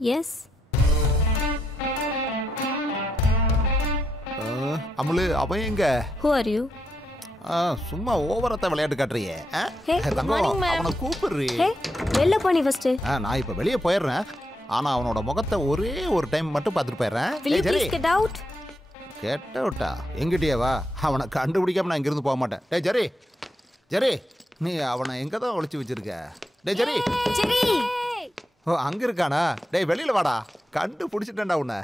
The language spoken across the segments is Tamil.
எஸ். அமுலு அவன் எங்க? Who are you? சும்மா ஓவரத்தை விளையாட்டு காட்டுறியே. Hey, good morning, ma'am. அவனை கூப்பிடுறீ. Hey, வெளில போ நீ ஃபர்ஸ்ட். நான் இப்ப வெளியே போயிடுறேன். ஆனா அவனோட முகத்தை ஒரே ஒரு டைம் மட்டும் பார்த்துட்டு போயிடுறேன். Will you please get out? Get அவுட்டா? எங்கிட்டயே வா. அவனை கண்டுபிடிக்காம நான் இங்கிருந்து போக மாட்டேன். டேய் ஜெரி, ஜெரி நீ அவனை எங்க தான் ஒளிச்சு வச்சிருக்க? டேய் ஜெரி. ஜெரி. ஓ அங்க இருக்கானா? டேய் வெளியில வாடா. கண்டுபிடிச்சிட்டேன்டா உன்னை.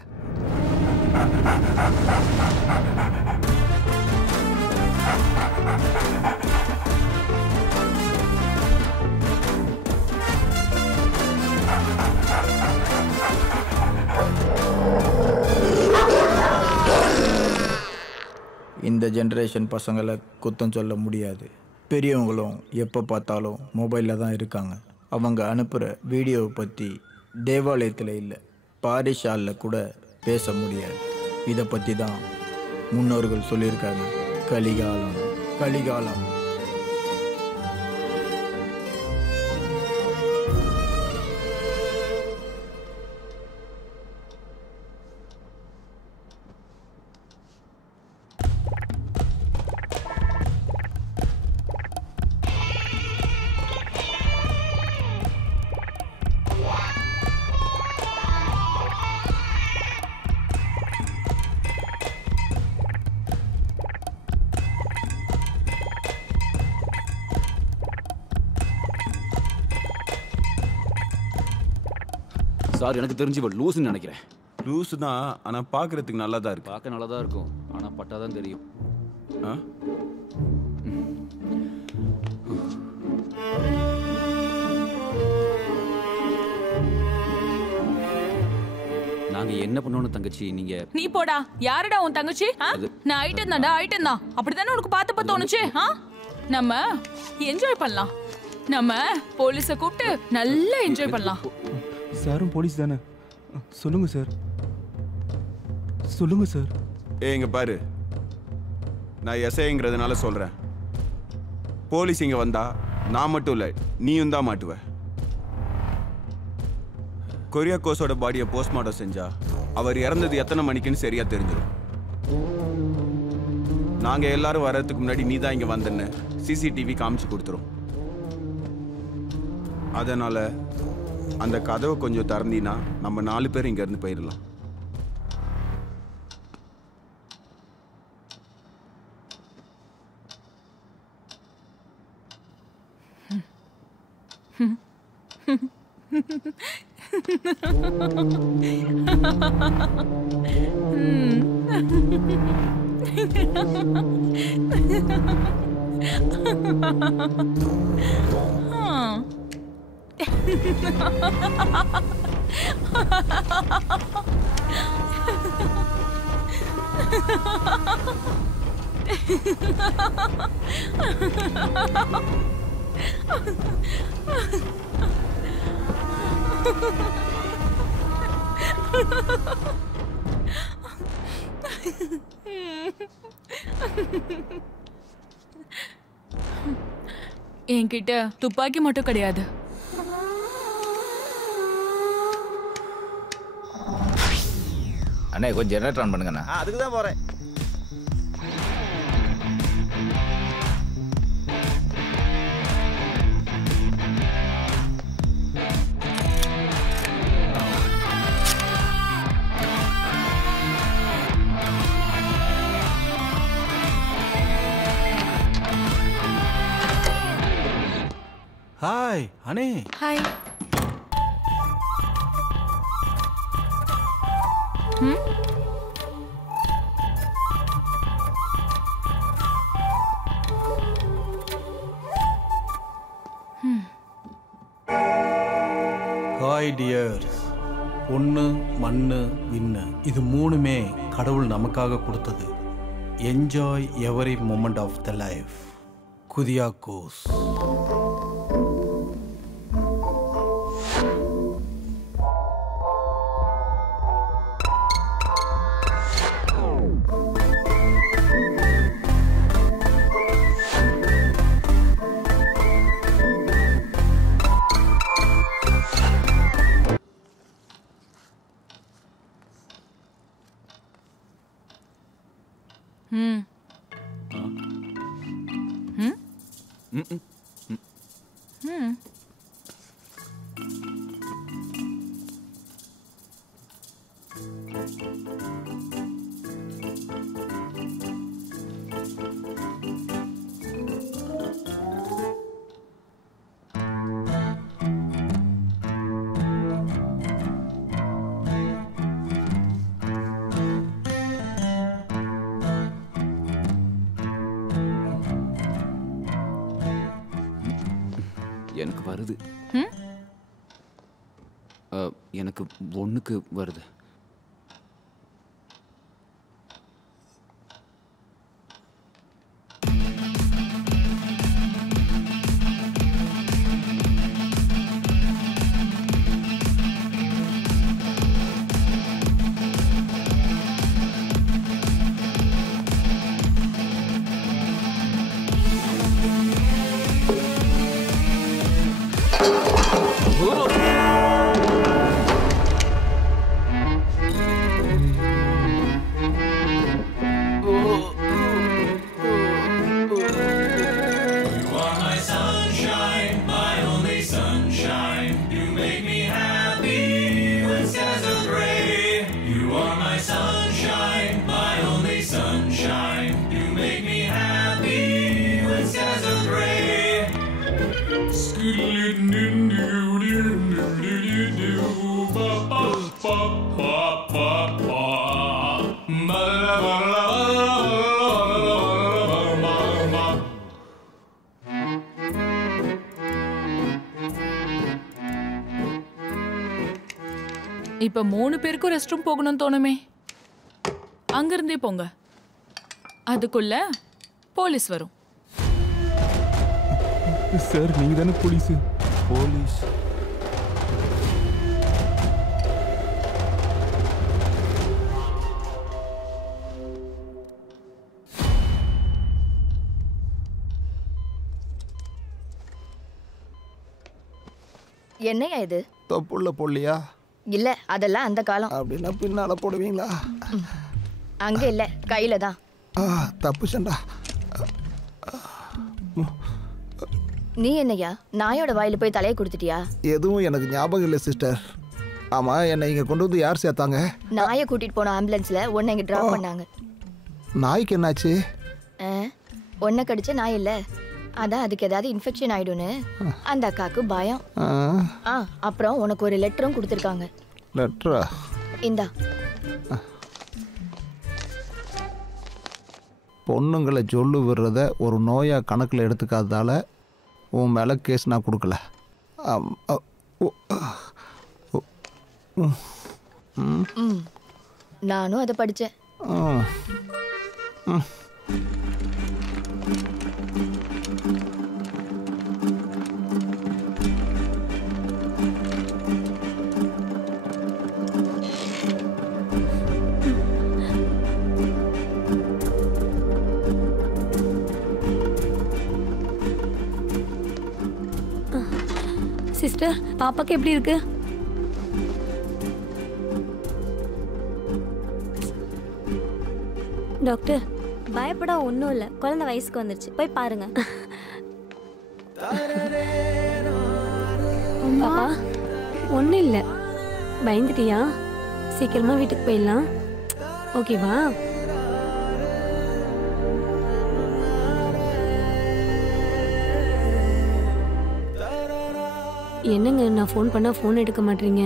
இந்த ஜென்ரேஷன் பசங்களை குத்தம் சொல்ல முடியாது. பெரியவங்களும் எப்போ பார்த்தாலும் மொபைலில் தான் இருக்காங்க. அவங்க அனுப்புகிற வீடியோவை பற்றி தேவாலயத்தில் இல்லை, பாரிஷாலில் கூட பேச முடியாது. இதை பற்றி தான் முன்னோர்கள் சொல்லியிருக்காங்க. கலிகாலம் கலிகாலம். சார் எனக்கு தெரிஞ்சு இவள் லூசுன்னு நினைக்கிறேன். லூசு தான், ஆனால் பார்க்குறதுக்கு நல்லா தான் இருக்கு. பார்க்க நல்லா தான் இருக்கும், ஆனால் பட்டாதான் தெரியும். ஆ நாங்க என்ன பண்ணோம் தங்கச்சி? நீ போடா. யாருடா உன் தங்கச்சி? நான் ஐட்டம் தான். அப்படித்தானே உனக்கு பார்த்து தோணுச்சு? நம்ம என்ஜாய் பண்ணலாம். நம்ம போலீஸை கூப்பிட்டு நல்லா என்ஜாய் பண்ணலாம். சாரும் போலீஸ் தானே? சொல்லுங்க சார், சொல்லுங்க சார். இங்க பாரு, நான் எஸ்ஐங்கிறதுனால சொல்றேன். போலீஸ் இங்க வந்தா நான் மட்டும் இல்லை, நீயும் தான் மாட்டுவ. கொரியாகோஸோட பாடியை போஸ்ட்மார்ட்டம் செஞ்சா அவர் இறந்தது எத்தனை மணிக்குன்னு சரியா தெரிஞ்சிடும். நாங்க எல்லாரும் வர்றதுக்கு முன்னாடி நீ தான் இங்க வந்தன்னு சிசிடிவி காமிச்சு கொடுத்துரும். அதனால அந்த கதவை கொஞ்சம் திறந்தீங்கன்னா நம்ம 4 பேர் இங்க இருந்து போயிடலாம். என்கிட்ட துப்பாக்கி மட்டும் கிடையாது. அண்ணே கொஞ்சம் ஜெனரேட்டர் ஆன் பண்ணுங்கண்ணா. அதுக்கு தான் போறேன். ஹாய் அண்ணே. ஹாய். Hi dears. பொண்ணு, மண்ணு, விண்ணு, இது 3மே கடவுள் நமக்காக கொடுத்தது. Enjoy every moment of the life. Kuriakose. ம் ம் ம் எனக்கு வருது. எனக்கு 1க்கு வருது. இப்ப 3 பேருக்கும் ரெஸ்ட் ரூம் போகணும்னு தோணுமே. அங்கிருந்தே போங்க. அதுக்குள்ள போலீஸ் வரும். சார் நீங்க தானே போலீஸ்? போலீஸ் என்னையா இது? தொப்புள்ள போடலையா? இல்ல, அதெல்லாம் அந்த காலம். அப்படின்னா பின்னால போடுவீங்களா? அங்க இல்ல, கையில தான். தப்பு சண்டா. நீ என்னையா நாயோட வாயில போய் தலையை கொடுத்துட்டியா? எதுவும் எனக்கு ஞாபகம் இல்லை சிஸ்டர். ஆமா, என்னை இங்க கொண்டு வந்து யார் சேர்த்தாங்க? நாயை கூட்டிட்டு போன ஆம்புலன்ஸ்ல உன்னை இங்க டிராப் பண்ணாங்க. நாய்க்கு என்னாச்சு? உன்னை கடிச்ச நாய் இல்ல, அதான் அதுக்கு ஏதாவது இன்ஃபெக்ஷன் ஆயிடும்னு அந்த அக்காக்கு பயம். அப்புறம் உனக்கு ஒரு லெட்டரும் கொடுத்துருக்காங்க. லெட்டரா? இந்தா. பொண்ணுங்களை சொல்லு விடுறத ஒரு நோயா கணக்கில் எடுத்துக்காததால உன் மேலே கேஸ் நான் கொடுக்கல. நானும் அதை படித்தேன். சிஸ்டர், பாப்பாக்கு எப்படி இருக்கு? டாக்டர், பயப்பட ஒன்றும் இல்லை, குழந்தை வயசுக்கு வந்துருச்சு, போய் பாருங்க. பாப்பா ஒன்றும் இல்லை, பயந்துட்டியா? சீக்கிரமா வீட்டுக்கு போயிடலாம், ஓகேவா? என்னங்க, நான் ஃபோன் பண்ணால் ஃபோன் எடுக்க மாட்டீங்க.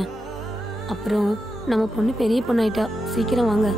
அப்புறம் நம்ம பொண்ணு பெரிய பொண்ணாயிட்டா, சீக்கிரம் வாங்க.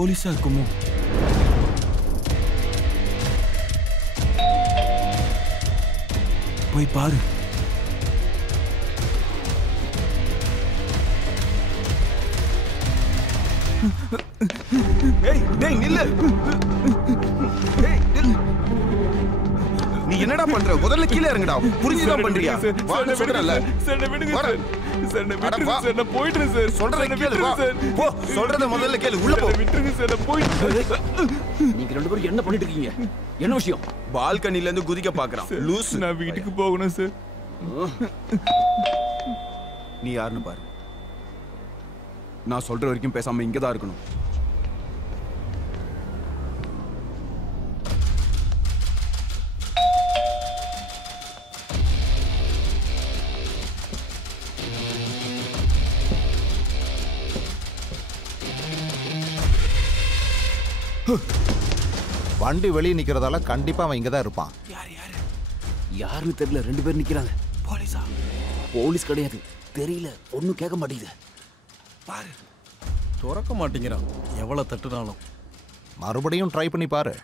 போலீஸா இருக்குமோ? போய் பாரு. ஏய் டேய் நில்லு. ஏய் நில்லு. நீ என்னடா பண்ற? முதல்ல கீழ இறங்குடா. புரிஞ்சுதா பண்றியா? வான்னு சொல்றல. சார் விடுங்க சார். சார் விட்டுருங்க சார். நான் போயிடுறேன் சார். சொல்றத கேளு வா. போ சொல்றத முதல்ல கேளு. உள்ள போ. விட்டுருங்க சார். நான் போயிடுறேன். நீங்க ரெண்டு பேரும் என்ன பண்ணிட்டு இருக்கீங்க? என்ன விஷயம்? பால்கனில இருந்து குதிக்க பார்க்கறான். லூஸ். நான் வீட்டுக்கு போகணும் சார். நீ யாருன்னு பாரு. நான் சொல்ற வரைக்கும் பேசாம இங்க தான் இருக்கணும். வண்டி வெளியே நிக்கிறதால கண்டிப்பா அவன் இங்க தான் இருப்பான். யாருன்னு தெரியல, ரெண்டு பேர் நிக்கிறாங்க. போலீஸா? போலீஸ் கிடையாது, தெரியல, ஒன்னும் கேட்க மாட்டேங்குது. பாரு, துறக்க மாட்டேங்கிறான் எவ்வளவு தட்டுனாலும். மறுபடியும் ட்ரை பண்ணி பாரு.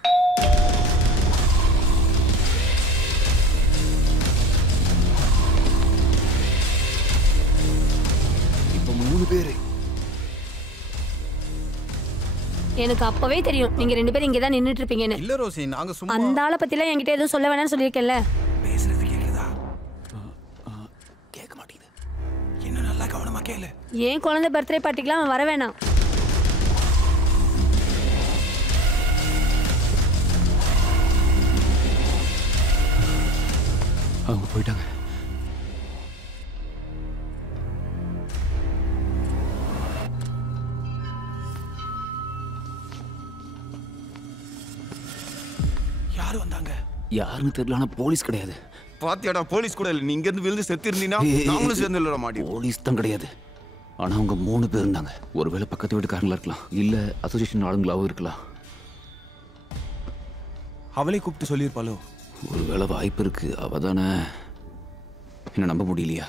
இப்ப 3 பேரு. எனக்கு அப்பவே தெரியும் நீங்க ரெண்டு பேரும் இங்கே தான் நின்றுட்டு இருப்பீங்கன்னு. இல்ல ரோசி, நாங்க சும்மா அந்த ஆளை பத்திலாம் என்கிட்ட எதுவும் சொல்ல வேணாம்னு சொல்லியிருக்கேன்ல. பேசுறது கேக்குதா? கேட்க மாட்டேங்குது. இன்னும் நல்லா கவனமா கேளு. ஏன் குழந்தை பர்த்டே பார்ட்டிக்கெலாம் அவன் வர வேணாம். அவங்க போயிட்டாங்க. யாரு வந்தாங்க? யாருன்னு தெரியல, ஆனா போலீஸ் கிடையாது. பாத்தியாடா, போலீஸ் கூட இல்ல. நீ இங்க இருந்து விழுந்து செத்து இருந்தீனா நாங்களும் சேர்ந்து இல்ல மாட்டோம். போலீஸ் தான் கிடையாது, ஆனா அவங்க 3 பேர் இருந்தாங்க. ஒருவேளை பக்கத்து வீட்டுக்காரங்களா இருக்கலாம், இல்ல அசோசியேஷன் ஆளுங்களாவும் இருக்கலாம். அவளை கூப்பிட்டு சொல்லியிருப்பாளோ? ஒருவேளை வாய்ப்பு இருக்கு. அவ தானே. என்ன நம்ப முடியலையா?